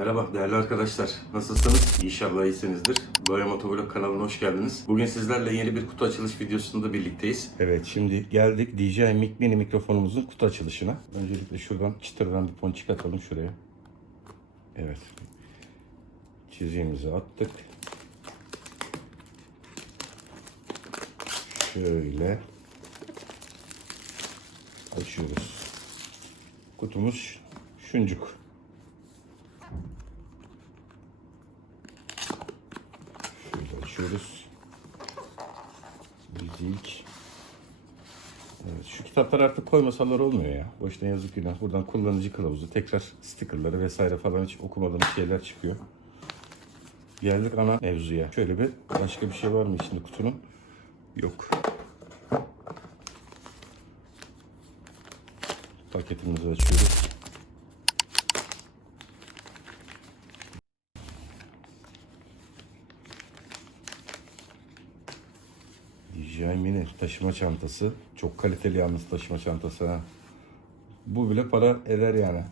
Merhaba değerli arkadaşlar. Nasılsınız? İnşallah iyisinizdir. Doya Motovlog kanalına hoş geldiniz. Bugün sizlerle yeni bir kutu açılış videosunda birlikteyiz. Evet şimdi geldik DJI Mic Mini mikrofonumuzun kutu açılışına. Öncelikle şuradan çıtırdan bir ponçik atalım şuraya. Evet. Çiziğimizi attık. Şöyle açıyoruz. Kutumuz şuncuk. Şöyle açıyoruz. Müzik. Evet, şu kitaplar artık koymasalar olmuyor ya. Boşuna yazık günah. Buradan kullanıcı kılavuzu, tekrar stickerları vesaire falan hiç okumadığımız şeyler çıkıyor. Geldik ana mevzuya. Şöyle bir başka bir şey var mı içinde kutunun? Yok. Paketimizi açıyoruz. Mini taşıma çantası. Çok kaliteli yalnız taşıma çantası ha. Bu bile para eder yani.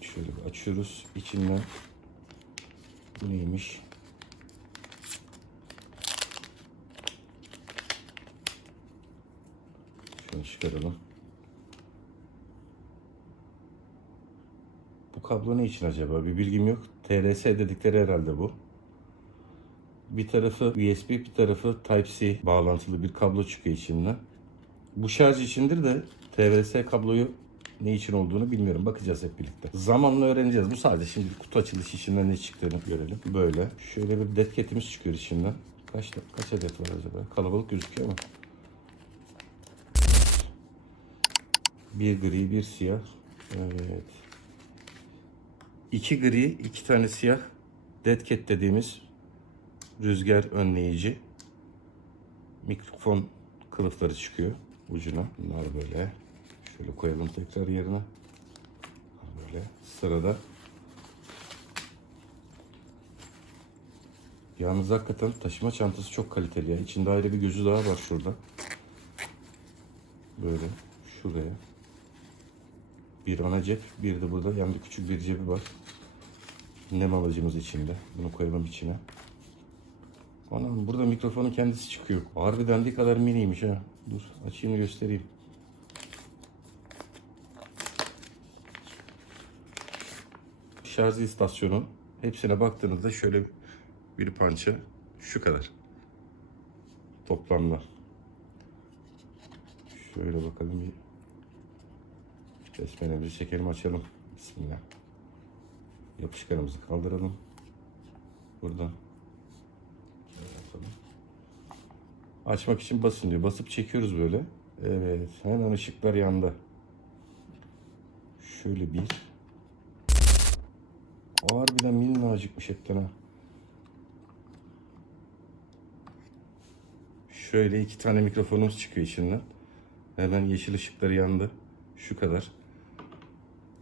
Şöyle bir açıyoruz. İçinden bu neymiş? Şunu çıkaralım. Bu kablo ne için acaba? Bir bilgim yok. TRS dedikleri herhalde bu. Bir tarafı USB, bir tarafı Type-C bağlantılı bir kablo çıkıyor içinden. Bu şarj içindir de TRS kabloyu ne için olduğunu bilmiyorum. Bakacağız hep birlikte. Zamanla öğreneceğiz. Bu sadece şimdi kutu açılışı içinden ne çıktığını görelim. Böyle. Şöyle bir dead cat'imiz çıkıyor içinden. Kaç, kaç adet var acaba? Kalabalık gözüküyor ama. Bir gri, bir siyah. Evet. İki gri, iki tane siyah. Dead cat dediğimiz rüzgar önleyici. Mikrofon kılıfları çıkıyor ucuna. Bunlar böyle. Şöyle koyalım tekrar yerine. Böyle sırada. Yalnız hakikaten taşıma çantası çok kaliteli ya. İçinde ayrı bir gözü daha var şurada. Böyle şuraya. Bir ana cep, bir de burada yanında küçük bir cebi var. Nem alıcımız içinde. Bunu koyalım içine. Anam burada mikrofonun kendisi çıkıyor. Harbi dendiği kadar miniymiş ha. Dur açayım göstereyim. Şarj istasyonu. Hepsine baktığınızda şöyle bir pança şu kadar. Toplamda. Şöyle bakalım bir Besmelemizi çekelim açalım. Bismillah. Yapışkanımızı kaldıralım. Buradan. Şöyle yapalım. Açmak için basın diyor. Basıp çekiyoruz böyle. Evet. Hemen ışıklar yandı. Şöyle bir. Harbiden minnacıkmış hepten ha. Şöyle iki tane mikrofonumuz çıkıyor içinden. Hemen yeşil ışıkları yandı. Şu kadar.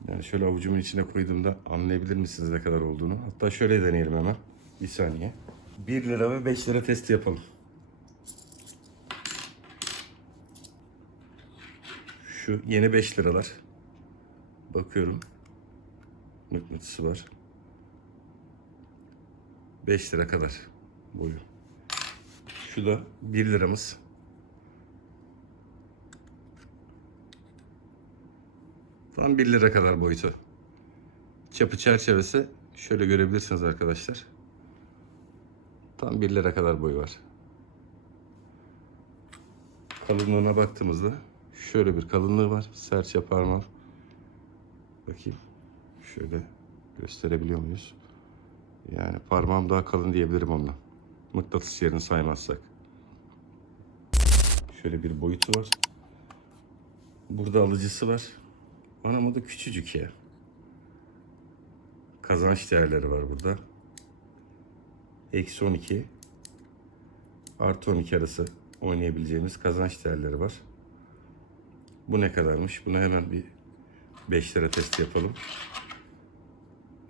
Yani şöyle avucumun içine koyduğumda anlayabilir misiniz ne kadar olduğunu? Hatta şöyle deneyelim hemen. Bir saniye. 1 lira ve 5 lira testi yapalım. Şu yeni 5 liralar. Bakıyorum. Mıknatısı var. 5 lira kadar boyu. Şu da 1 liramız. Tam 1 lira kadar boyutu. Çapı çerçevesi şöyle görebilirsiniz arkadaşlar. Tam 1 lira kadar boyu var. Kalınlığına baktığımızda şöyle bir kalınlığı var. Serçe parmak. Bakayım. Şöyle gösterebiliyor muyuz? Yani parmağım daha kalın diyebilirim onunla. Mıknatıs yerini saymazsak. Şöyle bir boyutu var. Burada alıcısı var. Anam o da küçücük ya. Kazanç değerleri var burada. Eksi 12 artı 12 arası oynayabileceğimiz kazanç değerleri var. Bu ne kadarmış? Buna hemen bir 5 lira test yapalım.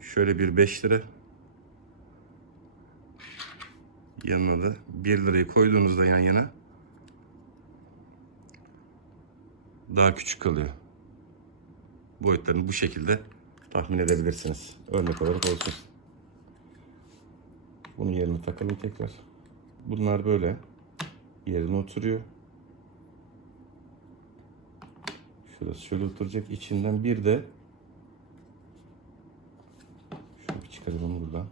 Şöyle bir 5 lira. Yanına da 1 lirayı koyduğunuzda yan yana daha küçük kalıyor. boyutlarını bu şekilde tahmin edebilirsiniz. Örnek olarak olsun. Bunun yerine takalım tekrar. Bunlar böyle yerine oturuyor. Şurası şöyle oturacak. İçinden bir de şunu bir çıkaralım buradan.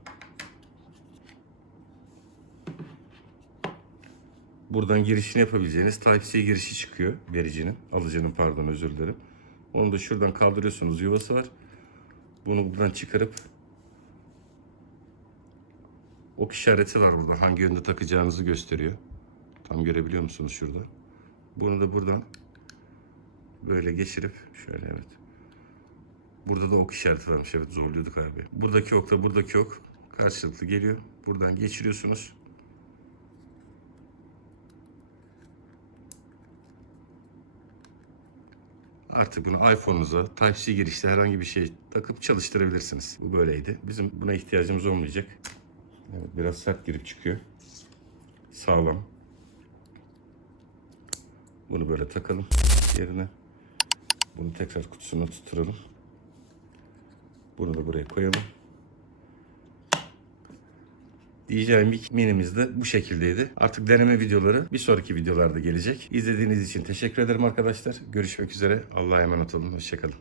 Buradan girişini yapabileceğiniz Type-C girişi çıkıyor vericinin, alıcının pardon özür dilerim. Onu da şuradan kaldırıyorsunuz yuvası var. Bunu buradan çıkarıp ok işareti var burada. Hangi yönde takacağınızı gösteriyor. Tam görebiliyor musunuz şurada? Bunu da buradan böyle geçirip şöyle evet. Burada da ok işareti varmış. Evet zorluyorduk abi. Buradaki okla buradaki ok karşılıklı geliyor. Buradan geçiriyorsunuz. Artık bunu iPhone'unuza Type-C girişte herhangi bir şey takıp çalıştırabilirsiniz. Bu böyleydi. Bizim buna ihtiyacımız olmayacak. Evet, biraz sert girip çıkıyor. Sağlam. Bunu böyle takalım yerine. Bunu tekrar kutusuna tutturalım. Bunu da buraya koyalım. DJI minimiz de bu şekildeydi. Artık deneme videoları bir sonraki videolarda gelecek. İzlediğiniz için teşekkür ederim arkadaşlar. Görüşmek üzere. Allah'a emanet olun. Hoşçakalın.